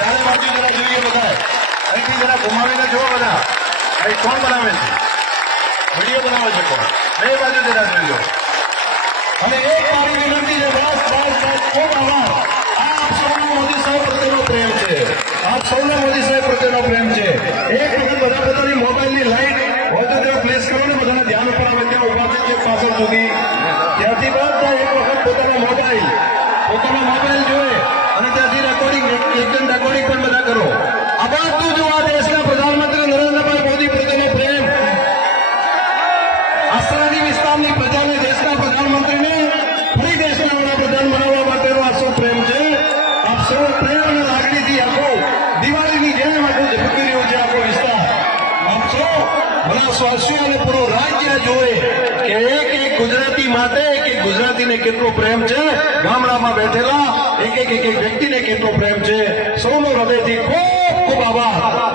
ચારે બાજુ જરા જોઈએ બધા, અહીંથી જરા ઘુમાવીને જુઓ બધા, અહીં કોણ બનાવે છે, વિડીયો બનાવે છે કોણ, બે બાજુ જરા જોઈ લો. અને એક મારી વિનંતી છે, બસ બસ બસ, ખૂબ આભાર. આપ સૌનો મોદી સાહેબ પ્રત્યેનો પ્રેમ છે, આપ સૌનો મોદી સાહેબ પ્રત્યેનો પ્રેમ છે. એક વખત બધા પોતાની મોબાઈલની લાઈટ હોય તો ત્યાં પ્લેસ કરો ને, બધાના ધ્યાન ઉપર આવે ત્યાં ઉભા થઈ જાય પાછળ સુધી, ત્યાંથી બધા એક વખત પોતાનો મોબાઈલ જોવે અને ત્યાંથી રેકોર્ડિંગ, એકદમ રેકોર્ડિંગ પણ બધા કરો. આ બધું જો આ દેશના પ્રધાનમંત્રી નરેન્દ્રભાઈ મોદી પ્રત્યેનો પ્રેમ, આસરાની વિસ્તારની પ્રજાને દેશના પ્રધાનમંત્રીને ફરી દેશના વડાપ્રધાન બનાવવા માટેનો આ સૌ પ્રેમ છે. આપ સૌ પ્રેમ અને લાગણીથી આખો દિવાળીની જેમ આખું ઝબકી રહ્યું છે આખો વિસ્તાર. આપ સૌ બનાસવાસીઓ અને પૂરું રાજ્ય જોવે કે એક એક ગુજરાતી માટે, એક એક ગુજરાતીને કેટલો પ્રેમ છે, ગામડામાં બેઠેલા એક એક વ્યક્તિને કેટલો પ્રેમ છે. સૌનો હૃદયથી ખૂબ ખૂબ આભાર.